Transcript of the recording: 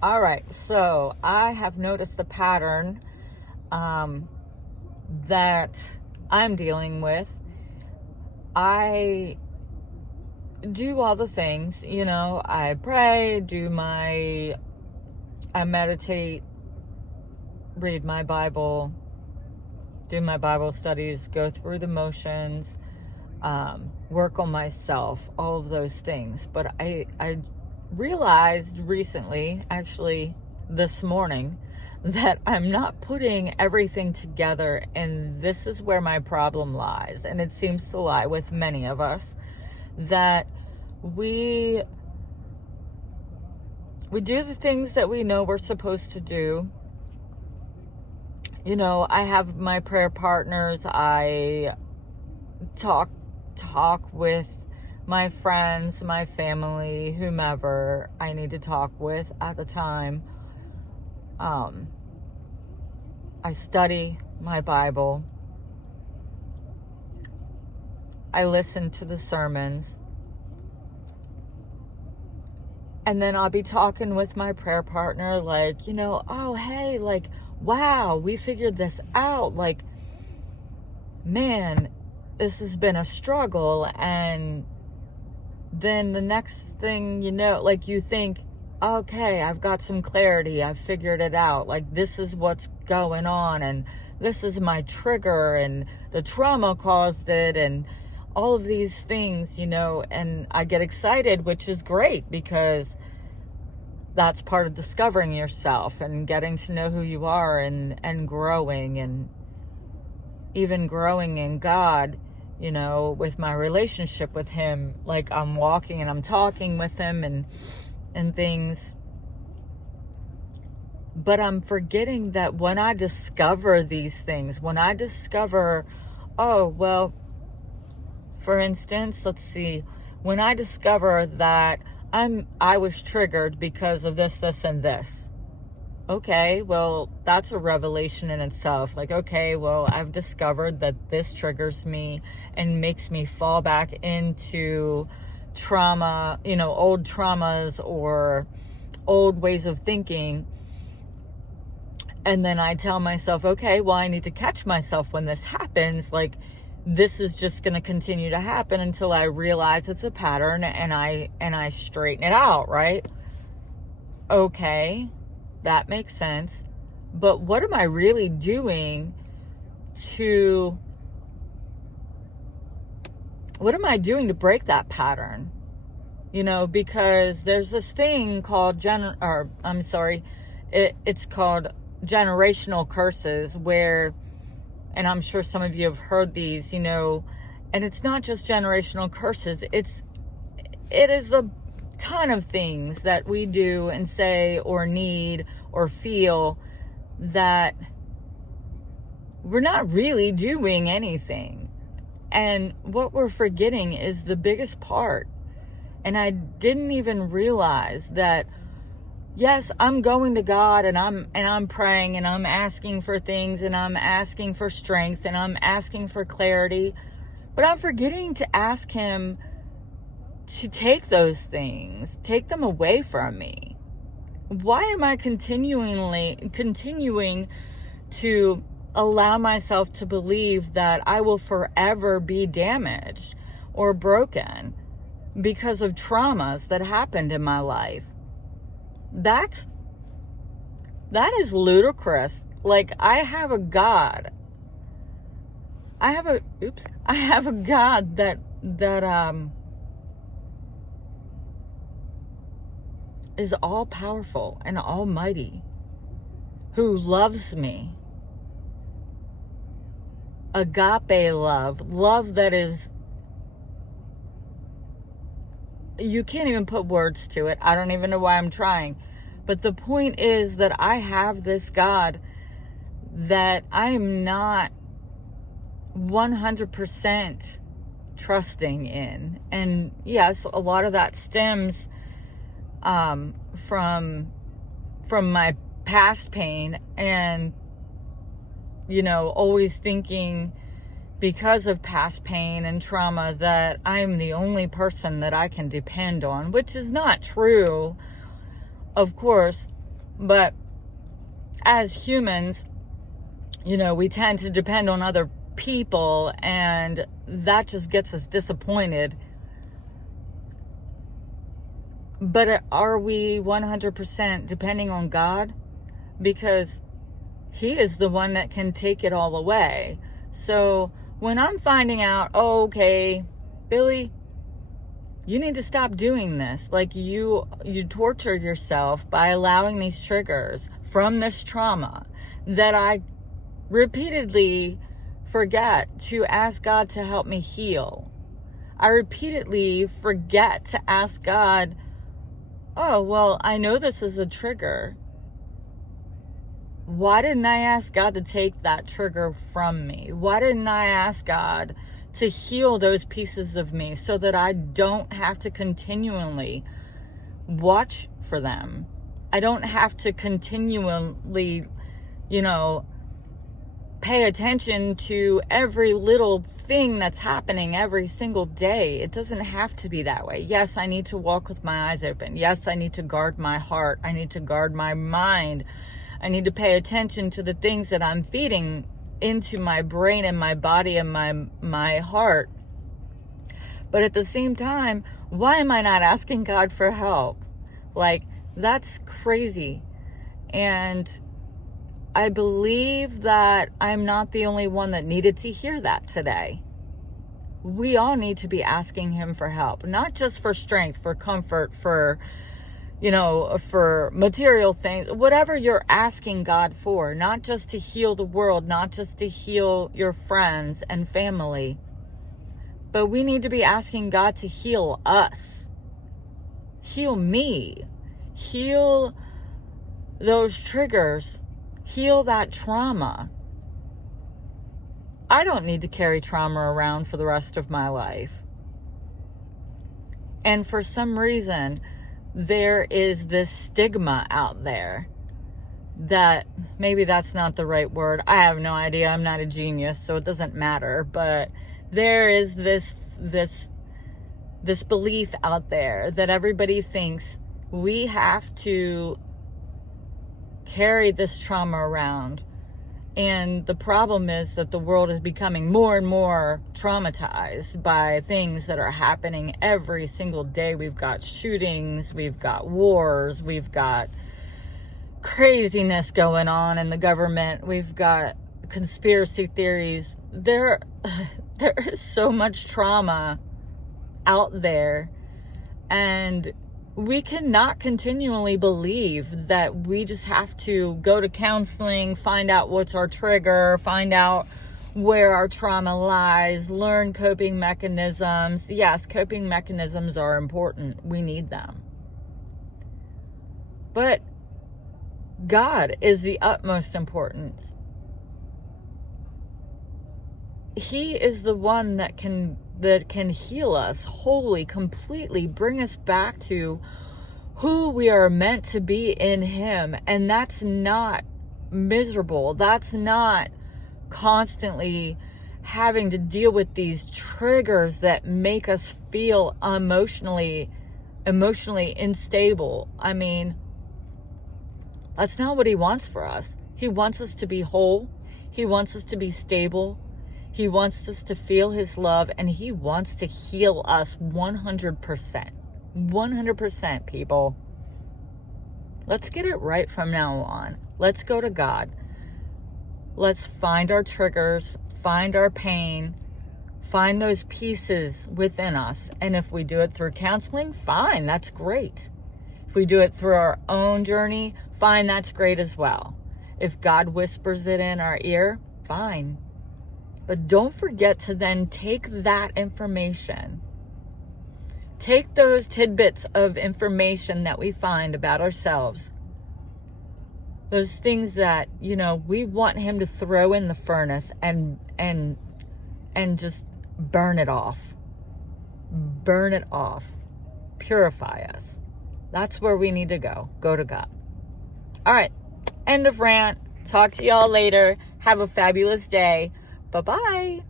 All right, so I have noticed a pattern that I'm dealing with. I do all the things, I pray, I meditate, read my Bible, do my Bible studies, go through the motions, work on myself, all of those things. But I realized recently, actually this morning, that I'm not putting everything together, and this is where my problem lies. And it seems to lie with many of us, that we do the things that we know we're supposed to do. I have my prayer partners. I talk with my friends, my family, whomever I need to talk with at the time. I study my Bible. I listen to the sermons. And then I'll be talking with my prayer partner, like, oh, hey, like, wow, we figured this out. Like, man, this has been a struggle. And then the next thing you know, like, you think, okay, I've got some clarity. I've figured it out. Like, this is what's going on. And this is my trigger. And the trauma caused it. And all of these things, and I get excited, which is great, because that's part of discovering yourself and getting to know who you are, and growing, and even growing in God, with my relationship with Him. Like, I'm walking and I'm talking with Him and things. But I'm forgetting that when I discover these things, for instance, let's see, when I discover that I was triggered because of this, and this. Okay, well, that's a revelation in itself. Like, okay, well, I've discovered that this triggers me and makes me fall back into trauma, old traumas or old ways of thinking. And then I tell myself, okay, well, I need to catch myself when this happens. Like, this is just going to continue to happen until I realize it's a pattern, and I straighten it out, right? Okay, that makes sense. But what am I really doing to break that pattern? Because there's this thing called it's called generational curses, where, and I'm sure some of you have heard these, and it's not just generational curses. It is a ton of things that we do and say or need or feel that we're not really doing anything. And what we're forgetting is the biggest part. And I didn't even realize that, yes, I'm going to God, and I'm praying, and I'm asking for things, and I'm asking for strength, and I'm asking for clarity, but I'm forgetting to ask Him to take those things, take them away from me. Why am I continuing to allow myself to believe that I will forever be damaged or broken because of traumas that happened in my life? That is ludicrous. Like, I have a God that is all powerful and almighty, who loves me. Agape love that is, you can't even put words to it. I don't even know why I'm trying. But the point is that I have this God that I am not 100% trusting in. And yes, a lot of that stems from my past pain, and always thinking, because of past pain and trauma, that I'm the only person that I can depend on, which is not true, of course. But as humans, we tend to depend on other people, and that just gets us disappointed. But are we 100% depending on God? Because He is the one that can take it all away. So when I'm finding out, oh, okay, Billy, you need to stop doing this. Like you torture yourself by allowing these triggers from this trauma, that I repeatedly forget to ask God to help me heal. I repeatedly forget to ask God, oh, well, I know this is a trigger. Why didn't I ask God to take that trigger from me? Why didn't I ask God to heal those pieces of me so that I don't have to continually watch for them? I don't have to continually, pay attention to every little thing that's happening every single day. It doesn't have to be that way. Yes, I need to walk with my eyes open. Yes, I need to guard my heart. I need to guard my mind. I need to pay attention to the things that I'm feeding into my brain and my body and my heart. But at the same time, why am I not asking God for help? Like, that's crazy. And I believe that I'm not the only one that needed to hear that today. We all need to be asking Him for help, not just for strength, for comfort, for material things, whatever you're asking God for, not just to heal the world, not just to heal your friends and family, but we need to be asking God to heal us, heal me, heal those triggers, heal that trauma. I don't need to carry trauma around for the rest of my life. And for some reason, there is this stigma out there that, maybe that's not the right word. I have no idea. I'm not a genius, so it doesn't matter. But there is this belief out there that everybody thinks we have to carry this trauma around. And the problem is that the world is becoming more and more traumatized by things that are happening every single day. We've got shootings, we've got wars, we've got craziness going on in the government, we've got conspiracy theories. There is so much trauma out there, and we cannot continually believe that we just have to go to counseling, find out what's our trigger, find out where our trauma lies, learn coping mechanisms. Yes, coping mechanisms are important. We need them. But God is the utmost importance. He is the one that can heal us wholly, completely, bring us back to who we are meant to be in Him. And that's not miserable. That's not constantly having to deal with these triggers that make us feel emotionally unstable. I mean, that's not what He wants for us. He wants us to be whole. He wants us to be stable. He wants us to feel His love, and He wants to heal us 100%. 100%, people. Let's get it right from now on. Let's go to God. Let's find our triggers, find our pain, find those pieces within us. And if we do it through counseling, fine, that's great. If we do it through our own journey, fine, that's great as well. If God whispers it in our ear, fine. But don't forget to then take that information, take those tidbits of information that we find about ourselves, those things that, we want Him to throw in the furnace and just burn it off. Burn it off. Purify us. That's where we need to go. Go to God. All right. End of rant. Talk to y'all later. Have a fabulous day. Bye-bye.